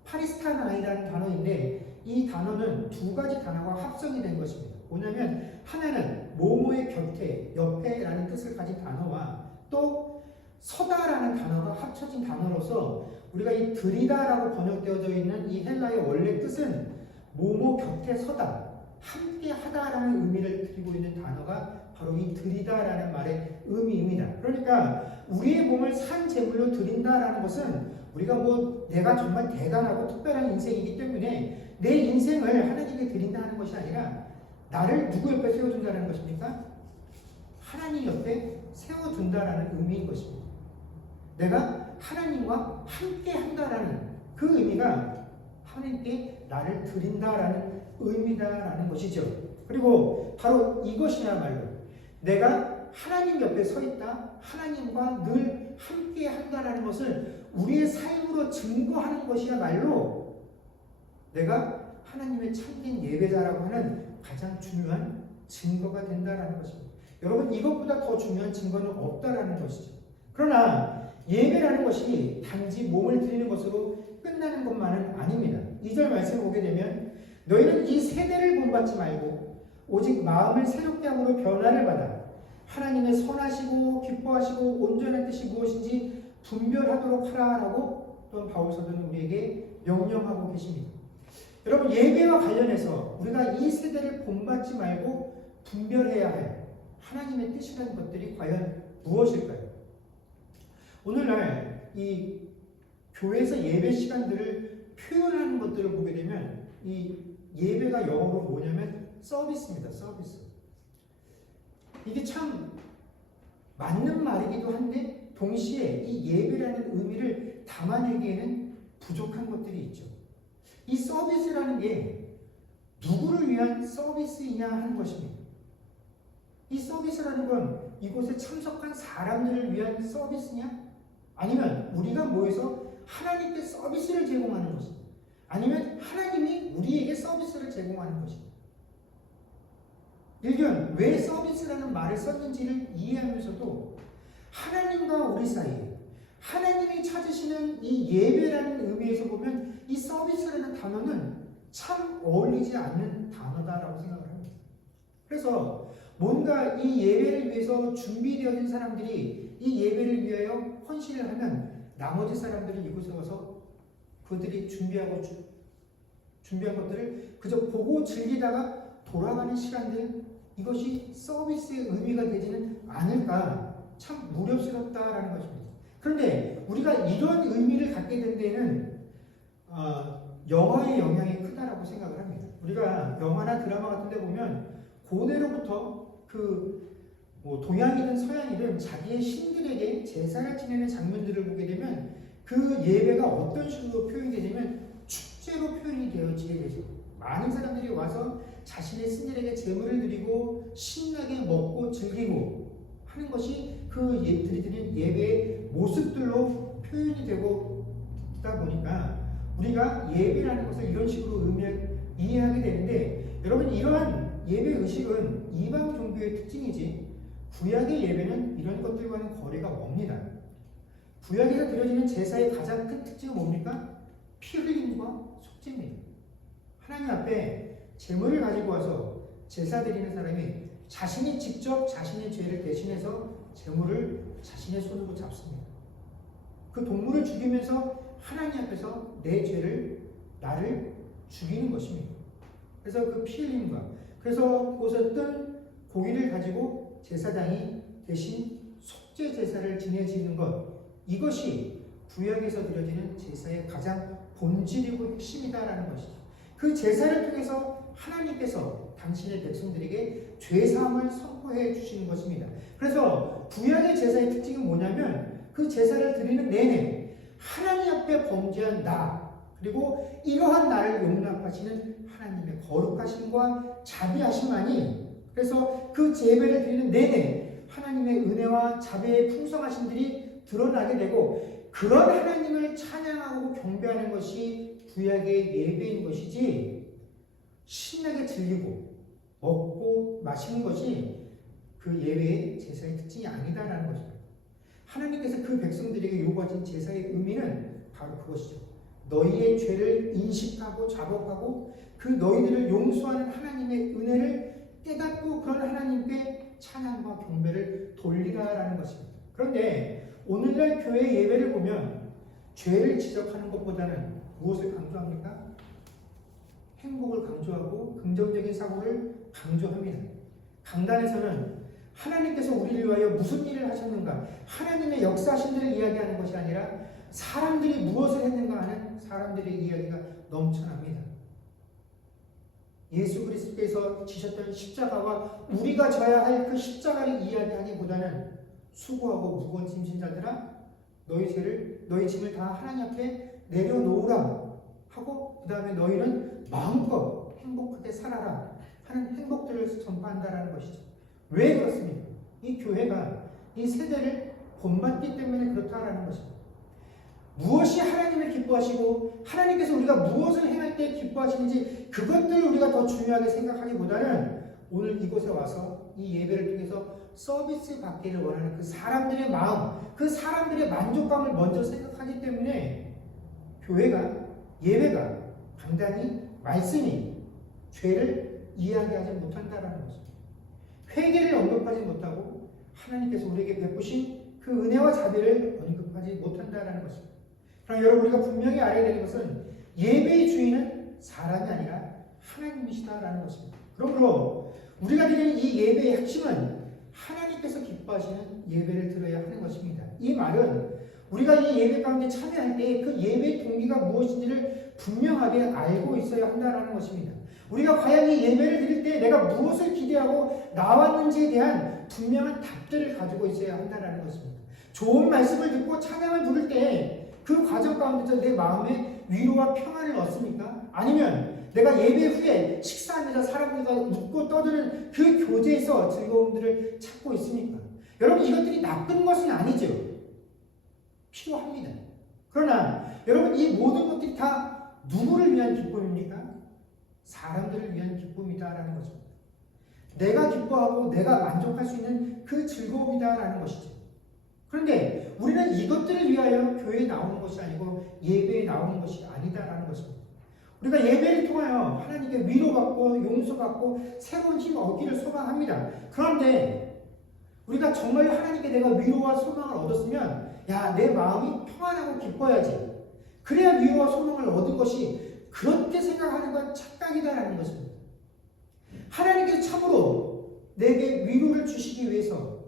파리스타나이라는 단어인데, 이 단어는 두 가지 단어가 합성이 된 것입니다. 뭐냐면 하나는 뭐뭐의 곁에, 옆에라는 뜻을 가진 단어와 또 서다라는 단어가 합쳐진 단어로서 우리가 이 드리다라고 번역되어져 있는 이 헬라의 원래 뜻은 뭐뭐 곁에 서다, 함께 하다라는 의미를 드리고 있는 단어가 바로 이 드리다라는 말의 의미입니다. 그러니까 우리의 몸을 산 제물로 드린다라는 것은 우리가 내가 정말 대단하고 특별한 인생이기 때문에 내 인생을 하나님께 드린다는 것이 아니라 나를 누구 옆에 세워둔다는 것입니까? 하나님 옆에 세워둔다라는 의미인 것입니다. 내가 하나님과 함께 한다라는 그 의미가 하나님께 나를 드린다라는 의미다라는 것이죠. 그리고 바로 이것이야말로 내가 하나님 옆에 서 있다, 하나님과 늘 함께 한다라는 것을 우리의 삶으로 증거하는 것이야말로 내가 하나님의 참된 예배자라고 하는 가장 중요한 증거가 된다라는 것입니다. 여러분, 이것보다 더 중요한 증거는 없다라는 것이죠. 그러나 예배라는 것이 단지 몸을 드리는 것으로 끝나는 것만은 아닙니다. 2절 말씀을 보게 되면 너희는 이 세대를 본받지 말고 오직 마음을 새롭게 함으로 변화를 받아 하나님의 선하시고 기뻐하시고 온전한 뜻이 무엇인지 분별하도록 하라라고 또한 바울사도는 우리에게 명령하고 계십니다. 여러분, 예배와 관련해서 우리가 이 세대를 본받지 말고 분별해야 할 하나님의 뜻이라는 것들이 과연 무엇일까요? 오늘날 이 교회에서 예배 시간들을 표현하는 것들을 보게 되면 이 예배가 영어로 뭐냐면 서비스입니다. 서비스. 이게 참 맞는 말이기도 한데 동시에 이 예배라는 의미를 담아내기에는 부족한 것들이 있죠. 이 서비스라는 게 누구를 위한 서비스이냐 하는 것입니다. 이 서비스라는 건 이곳에 참석한 사람들을 위한 서비스냐? 아니면 우리가 모여서 하나님께 서비스를 제공하는 것입니다. 아니면 하나님이 우리에게 서비스를 제공하는 것입니다. 일견 왜 서비스라는 말을 썼는지를 이해하면서도 하나님과 우리 사이에 하나님이 찾으시는 이 예배라는 의미에서 보면 이 서비스라는 단어는 참 어울리지 않는 단어다라고 생각을 합니다. 그래서 뭔가 이 예배를 위해서 준비되어진 사람들이 이 예배를 위하여 헌신을 하면 나머지 사람들은 이곳에 와서 그들이 준비한 것들을 그저 보고 즐기다가 돌아가는 시간들, 이것이 서비스의 의미가 되지는 않을까, 참 무렵스럽다라는 것입니다. 그런데 우리가 이런 의미를 갖게 된 데에는 영화의 영향이 크다라고 생각을 합니다. 우리가 영화나 드라마 같은 데 보면 고대로부터 그 동양이든 서양이든 자기의 신들에게 제사를 지내는 장면들을 보게 되면 그 예배가 어떤 식으로 표현이 되냐면 축제로 표현이 되어지게 되죠. 많은 사람들이 와서 자신의 신들에게 제물을 드리고 신나게 먹고 즐기고 하는 것이 그 드리는 예배의 모습들로 표현이 되고 있다 보니까 우리가 예배라는 것을 이런 식으로 이해하게 되는데, 여러분 이러한 예배 의식은 이방 종교의 특징이지 구약의 예배는 이런 것들과는 거리가 멉니다. 구약에서 드려지는 제사의 가장 큰 특징은 뭡니까? 피 흘림과 속죄입니다. 하나님 앞에 제물을 가지고 와서 제사 드리는 사람이 자신이 직접 자신의 죄를 대신해서 제물을 자신의 손으로 잡습니다. 그 동물을 죽이면서 하나님 앞에서 내 죄를, 나를 죽이는 것입니다. 그래서 그 피 흘림과, 그래서 그것을 뜬 고기를 가지고 제사장이 대신 속죄 제사를 지내지는 것, 이것이 구약에서 드려지는 제사의 가장 본질이고 핵심이다라는 것이죠. 그 제사를 통해서 하나님께서 당신의 백성들에게 죄사함을 선포해 주시는 것입니다. 그래서 구약의 제사의 특징은 뭐냐면 그 제사를 드리는 내내 하나님 앞에 범죄한 나, 그리고 이러한 나를 용납하시는 하나님의 거룩하심과 자비하심만이, 그래서 그 예배를 드리는 내내 하나님의 은혜와 자비의 풍성하심들이 드러나게 되고 그런 하나님을 찬양하고 경배하는 것이 구약의 예배인 것이지, 신나게 즐기고 먹고 마시는 것이 그 예배의 제사의 특징이 아니다라는 것입니다. 하나님께서 그 백성들에게 요구하신 제사의 의미는 바로 그것이죠. 너희의 죄를 인식하고 자복하고 그 너희들을 용서하는 하나님의 은혜를 깨닫고 그런 하나님께 찬양과 경배를 돌리라라는 것입니다. 그런데 오늘날 교회 예배를 보면 죄를 지적하는 것보다는 무엇을 강조합니까? 행복을 강조하고 긍정적인 사고를 강조합니다. 강단에서는 하나님께서 우리를 위하여 무슨 일을 하셨는가, 하나님의 역사하신들을 이야기하는 것이 아니라 사람들이 무엇을 했는가 하는 사람들의 이야기가 넘쳐납니다. 예수 그리스도께서 지셨던 십자가와 우리가 져야 할 그 십자가를 이야기하기보다는 수고하고 무거운 짐진 자들아 너희 죄를, 너희 짐을 다 하나님 앞에 내려놓으라 하고 그 다음에 너희는 마음껏 행복하게 살아라 하는 행복들을 전파한다라는 것이죠. 왜 그렇습니까? 이 교회가 이 세대를 본받기 때문에 그렇다라는 것입니다. 무엇이 하나님을 기뻐하시고 하나님께서 우리가 무엇을 행할 때 기뻐하시는지 그것들을 우리가 더 중요하게 생각하기보다는 오늘 이곳에 와서 이 예배를 통해서 서비스 받기를 원하는 그 사람들의 마음, 그 사람들의 만족감을 먼저 생각하기 때문에 교회가, 예배가 간단히 말씀이 죄를 이야기하지 못한다라는 것입니다. 회개를 언급하지 못하고 하나님께서 우리에게 베푸신 그 은혜와 자비를 언급하지 못한다라는 것입니다. 그럼 여러분 우리가 분명히 알아야 되는 것은 예배의 주인은 사람이 아니라 하나님이시다라는 것입니다. 그러므로 우리가 드리는 이 예배의 핵심은 하나님께서 기뻐하시는 예배를 드려야 하는 것입니다. 이 말은 우리가 이 예배 가운데 참여할 때 그 예배의 동기가 무엇인지를 분명하게 알고 있어야 한다는 것입니다. 우리가 과연 이 예배를 드릴 때 내가 무엇을 기대하고 나왔는지에 대한 분명한 답들을 가지고 있어야 한다는 것입니다. 좋은 말씀을 듣고 찬양을 부를 때 그 과정 가운데서 내 마음에 위로와 평안을 얻습니까? 아니면 내가 예배 후에 식사하면서 사람들과 웃고 떠드는 그 교제에서 즐거움들을 찾고 있습니까? 여러분 이것들이 나쁜 것은 아니죠. 필요합니다. 그러나 여러분 이 모든 것들이 다 누구를 위한 기쁨입니까? 사람들을 위한 기쁨이다라는 것입니다. 내가 기뻐하고 내가 만족할 수 있는 그 즐거움이다라는 것이죠. 그런데 우리는 이것들을 위하여 교회에 나오는 것이 아니고 예배에 나오는 것이 아니다라는 것입니다. 우리가 예배를 통하여 하나님께 위로받고 용서받고 새로운 힘 얻기를 소망합니다. 그런데 우리가 정말 하나님께 내가 위로와 소망을 얻었으면 야, 내 마음이 평안하고 기뻐야지. 그래야 위로와 소망을 얻은 것이, 그렇게 생각하는 건 착각이다라는 것입니다. 하나님께서 참으로 내게 위로를 주시기 위해서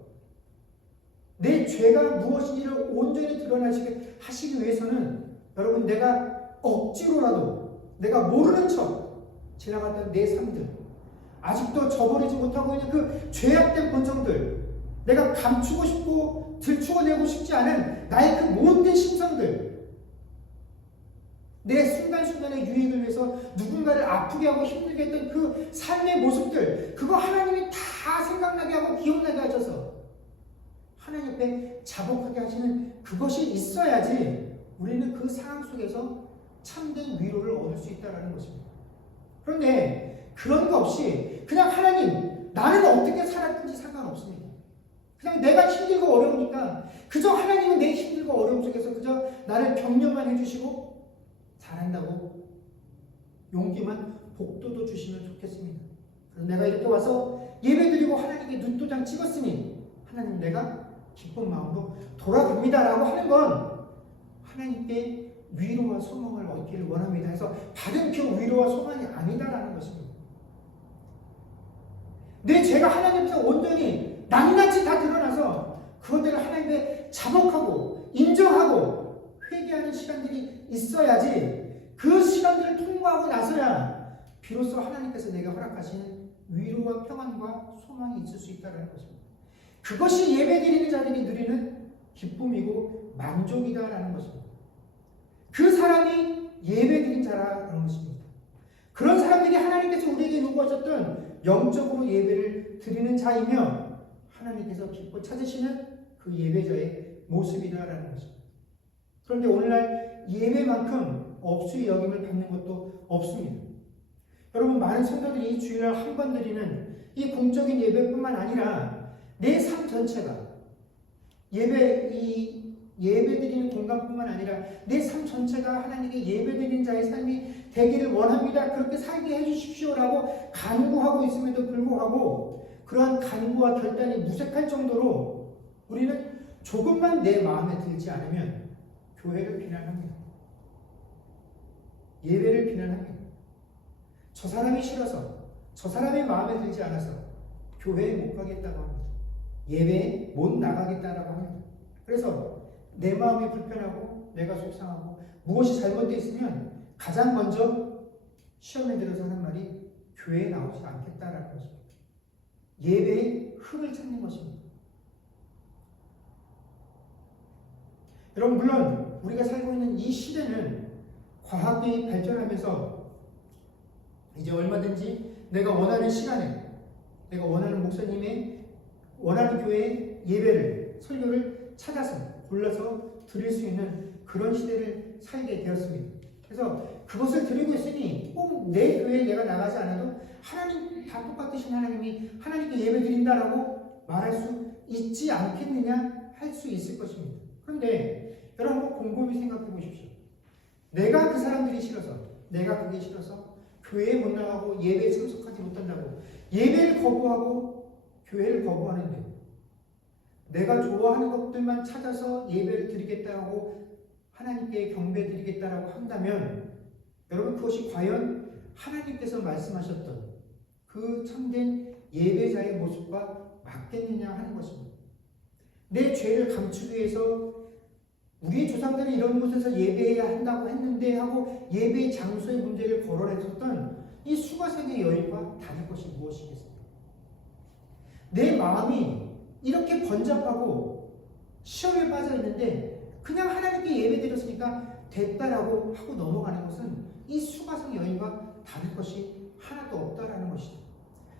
내 죄가 무엇인지를 온전히 드러나시게 하시기 위해서는 여러분 내가 억지로라도 내가 모르는 척 지나갔던 내 삶들, 아직도 저버리지 못하고 있는 그 죄악된 본성들, 내가 감추고 싶고 들추어내고 싶지 않은 나의 그 못된 심성들, 내 순간순간의 유익을 위해서 누군가를 아프게 하고 힘들게 했던 그 삶의 모습들, 그거 하나님이 다 생각나게 하고 기억나게 하셔서 하나님 옆에 자복하게 하시는 그것이 있어야지 우리는 그 상황 속에서 참된 위로를 얻을 수 있다는 것입니다. 그런데 그런 거 없이 그냥 하나님, 나는 어떻게 살았든지 상관없습니다. 그냥 내가 힘들고 어려우니까 그저 하나님은 내 힘들고 어려움 속에서 그저 나를 격려만 해주시고 잘한다고 용기만 복도도 주시면 좋겠습니다. 그래서 내가 이렇게 와서 예배드리고 하나님께 눈도장 찍었으니 하나님, 내가 기쁜 마음으로 돌아갑니다 라고 하는 건 하나님께 위로와 소망을 얻기를 원합니다 해서 받은 그 위로와 소망이 아니다라는 것입니다. 내 죄가 하나님 앞에서 온전히 낱낱이 다 드러나서 그것들을 하나님께 자복하고 인정하고 회개하는 시간들이 있어야지, 그 시간들을 통과하고 나서야 비로소 하나님께서 내게 허락하시는 위로와 평안과 소망이 있을 수 있다는 것입니다. 그것이 예배드리는 자들이 누리는 기쁨이고 만족이다라는 것입니다. 그 사람이 예배드린 자라는 것입니다. 그런 사람들이 하나님께서 우리에게 요구하셨던 영적으로 예배를 드리는 자이며 하나님께서 기뻐 찾으시는 그 예배자의 모습이다라는 것입니다. 그런데 오늘날 예배만큼 업수의 여김을 받는 것도 없습니다. 여러분, 많은 성도들이 주일날 한 번 드리는 이 공적인 예배뿐만 아니라 내 삶 전체가 예배드리는 공간뿐만 아니라 내 삶 전체가 하나님께 예배드리는 자의 삶이 되기를 원합니다. 그렇게 살게 해주십시오라고 간구하고 있음에도 불구하고 그러한 간구와 결단이 무색할 정도로 우리는 조금만 내 마음에 들지 않으면 교회를 비난합니다. 예배를 비난합니다. 저 사람이 싫어서, 저 사람의 마음에 들지 않아서 교회에 못 가겠다고 합니다. 예배에 못 나가겠다라고 합니다. 그래서 내 마음이 불편하고 내가 속상하고 무엇이 잘못되어 있으면 가장 먼저 시험에 들어서 하는 말이 교회에 나오지 않겠다라는 것입니다. 예배의 흠을 찾는 것입니다. 여러분, 물론 우리가 살고 있는 이 시대는 과학이 발전하면서 이제 얼마든지 내가 원하는 시간에 내가 원하는 목사님의 원하는 교회의 예배를, 설교를 찾아서 골라서 드릴 수 있는 그런 시대를 살게 되었습니다. 그래서 그것을 드리고 있으니 꼭 내 교회에 내가 나가지 않아도 하나님, 다 똑같으신 하나님이 하나님께 예배 드린다라고 말할 수 있지 않겠느냐 할 수 있을 것입니다. 그런데 여러분, 곰곰이 생각해 보십시오. 내가 그 사람들이 싫어서, 내가 그게 싫어서 교회에 못 나가고 예배에 참석하지 못한다고 예배를 거부하고 교회를 거부하는데, 내가 좋아하는 것들만 찾아서 예배를 드리겠다고 하나님께 경배 드리겠다라고 한다면 여러분, 그것이 과연 하나님께서 말씀하셨던 그 참된 예배자의 모습과 맞겠느냐 하는 것입니다. 내 죄를 감추기 위해서 우리 조상들은 이런 곳에서 예배해야 한다고 했는데 하고 예배의 장소의 문제를 거론했었던 이 수가생의 여인과 다를 것이 무엇이겠습니까? 내 마음이 이렇게 번잡하고 시험에 빠져 있는데 그냥 하나님께 예배드렸으니까 됐다라고 하고 넘어가는 것은 이 수가성 여인과 다를 것이 하나도 없다라는 것이다.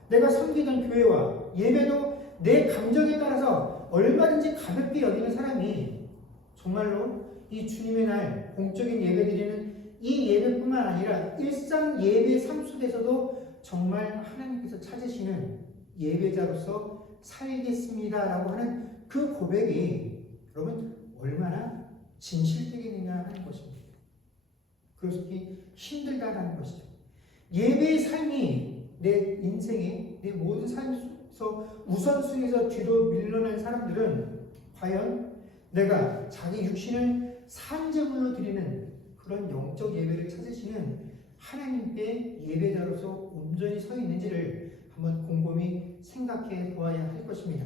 내가 섬기던 교회와 예배도 내 감정에 따라서 얼마든지 가볍게 여기는 사람이 정말로 이 주님의 날 공적인 예배드리는 이 예배뿐만 아니라 일상 예배 삶 속에서도 정말 하나님께서 찾으시는 예배자로서 살겠습니다라고 하는 그 고백이 여러분 얼마나 진실되겠느냐 하는 것입니다. 그렇게 힘들다라는 것이죠. 예배의 삶이 내 인생의 내 모든 삶에서 우선순위에서 뒤로 밀려난 사람들은 과연 내가 자기 육신을 산제물로 드리는 그런 영적 예배를 찾으시는 하나님께 예배자로서 온전히 서 있는지를 한번 곰곰이 생각해 보아야 할 것입니다.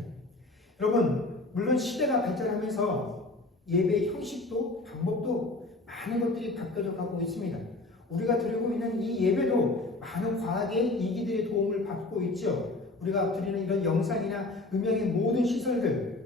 여러분, 물론 시대가 발전하면서 예배의 형식도 방법도 많은 것들이 바뀌어져 가고 있습니다. 우리가 드리고 있는 이 예배도 많은 과학의 이기들의 도움을 받고 있죠. 우리가 드리는 이런 영상이나 음향의 모든 시설들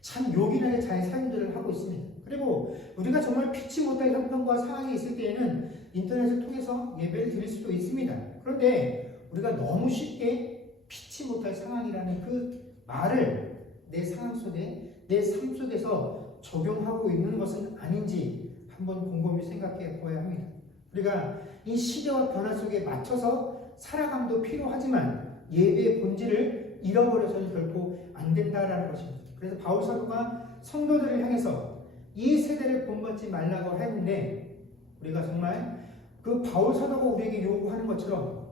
참 요긴하게 잘 사용들을 하고 있습니다. 그리고 우리가 정말 피치 못할 형편과 상황이 있을 때에는 인터넷을 통해서 예배를 드릴 수도 있습니다. 그런데 우리가 너무 쉽게 피치 못할 상황이라는 그 말을 내 상황 속에, 내 삶 속에서 적용하고 있는 것은 아닌지 한번 곰곰이 생각해 보아야 합니다. 우리가 이 시대와 변화 속에 맞춰서 살아감도 필요하지만 예배의 본질을 잃어버려서는 결코 안 된다라는 것입니다. 그래서 바울 사도가 성도들을 향해서 이 세대를 본받지 말라고 했는데 우리가 정말 그 바울 사도가 우리에게 요구하는 것처럼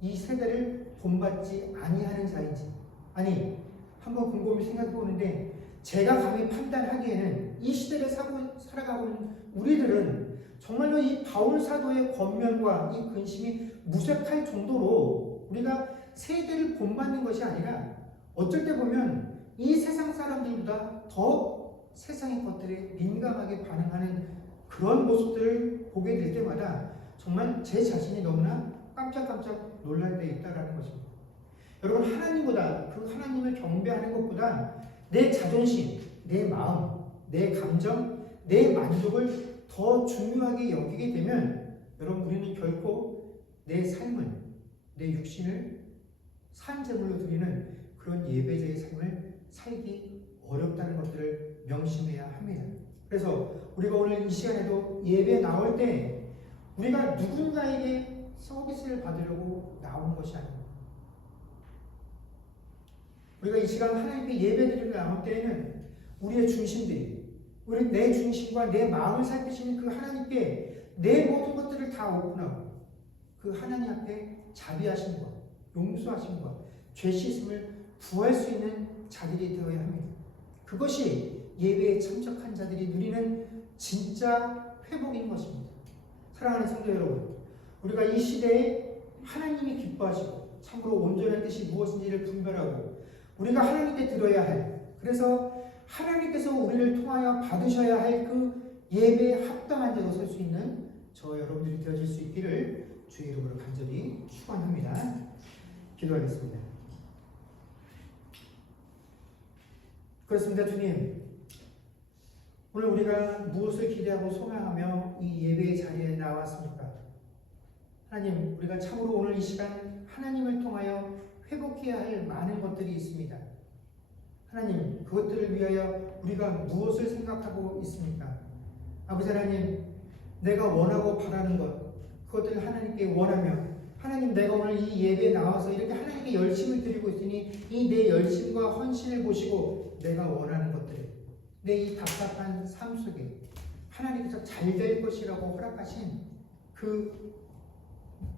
이 세대를 본받지 아니하는 자인지, 아니 한번 곰곰이 생각해 보는데 제가 감히 판단하기에는 이 시대를 살아가고 있는 우리들은 정말로 이 바울 사도의 권면과 이 근심이 무색할 정도로 우리가 세대를 본받는 것이 아니라 어쩔 때 보면 이 세상 사람들보다 더 세상의 것들에 민감하게 반응하는 그런 모습들을 보게 될 때마다 정말 제 자신이 너무나 깜짝깜짝 놀랄 때 있다라는 것입니다. 여러분, 하나님보다, 그 하나님을 경배하는 것보다 내 자존심, 내 마음, 내 감정, 내 만족을 더 중요하게 여기게 되면 여러분, 우리는 결코 내 삶을, 내 육신을 산제물로 드리는 그런 예배자의 삶을 살기 어렵다는 것들을 명심해야 합니다. 그래서 우리가 오늘 이 시간에도 예배 나올 때 우리가 누군가에게 서비스를 받으려고 나오는 것이 아닙니다. 우리가 이 시간 하나님께 예배드리러 나올 때에는 우리의 중심들이, 우리 내 중심과 내 마음을 살피시는 그 하나님께 내 모든 것들을 다 오픈하고 그 하나님 앞에 자비하심과 용서하심과 죄 씻음을 구할 수 있는 자들이 되어야 합니다. 그것이 예배에 참석한 자들이 누리는 진짜 회복인 것입니다. 사랑하는 성도 여러분, 우리가 이 시대에 하나님이 기뻐하시고 참으로 온전한 뜻이 무엇인지를 분별하고 우리가 하나님께 들어야 할, 그래서 하나님께서 우리를 통하여 받으셔야 할 그 예배에 합당한 자로 설 수 있는 저 여러분들이 되어질 수 있기를 주의 이름으로 간절히 축원합니다. 기도하겠습니다. 그렇습니다. 주님, 오늘 우리가 무엇을 기대하고 소망하며 이 예배의 자리에 나왔습니까? 하나님, 우리가 참으로 오늘 이 시간 하나님을 통하여 회복해야 할 많은 것들이 있습니다. 하나님, 그것들을 위하여 우리가 무엇을 생각하고 있습니까? 아버지 하나님, 내가 원하고 바라는 것, 그것들을 하나님께 원하며, 하나님, 내가 오늘 이 예배에 나와서 이렇게 하나님께 열심을 드리고 있으니 이 내 열심과 헌신을 보시고 내가 원하는 것들, 내 이 답답한 삶 속에 하나님께서 잘 될 것이라고 허락하신 그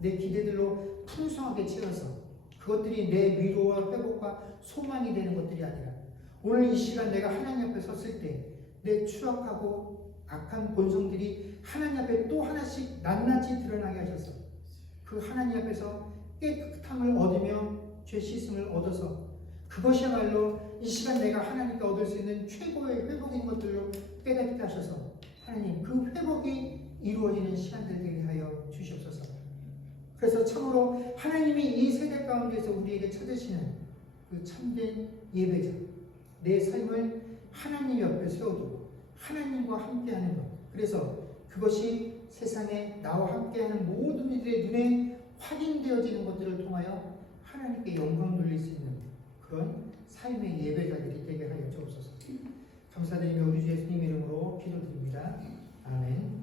내 기대들로 풍성하게 채워서 그것들이 내 위로와 회복과 소망이 되는 것들이 아니라 오늘 이 시간 내가 하나님 앞에 섰을 때 내 추악하고 악한 본성들이 하나님 앞에 또 하나씩 낱낱이 드러나게 하셔서 그 하나님 앞에서 깨끗함을 얻으며 죄 씻음을 얻어서 그것이야말로 이 시간 내가 하나님께 얻을 수 있는 최고의 회복인 것들로 깨닫게 하셔서 하나님, 그 회복이 이루어지는 시간들 되게 하여 주시옵소서. 그래서 참으로 하나님이 이 세대 가운데서 우리에게 찾으시는 그 참된 예배자, 내 삶을 하나님 옆에 세워두고 하나님과 함께하는 것, 그래서 그것이 세상에 나와 함께하는 모든 이들의 눈에 확인되어지는 것들을 통하여 하나님께 영광 돌릴 수 있는 그런 삶의 예배자들이 되게 하여 주옵소서. 감사드리며 우리 주 예수님 이름으로 기도드립니다. 아멘.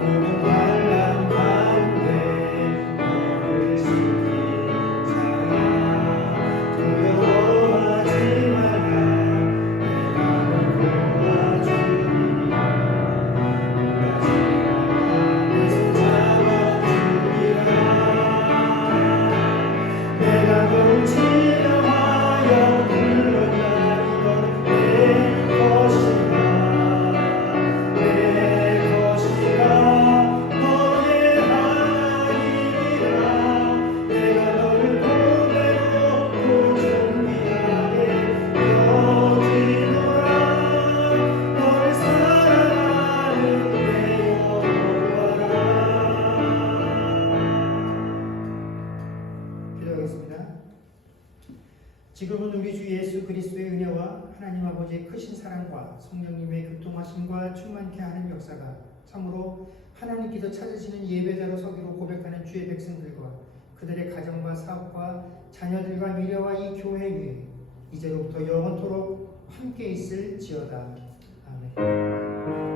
모든 환난 가운데 지금은 우리 주 예수 그리스도의 은혜와 하나님 아버지의 크신 사랑과 성령님의 교통하심과 충만케 하는 역사가 참으로 하나님께서 찾으시는 예배자로 서기로 고백하는 주의 백성들과 그들의 가정과 사업과 자녀들과 미래와 이 교회 위에 이제로부터 영원토록 함께 있을지어다. 아멘.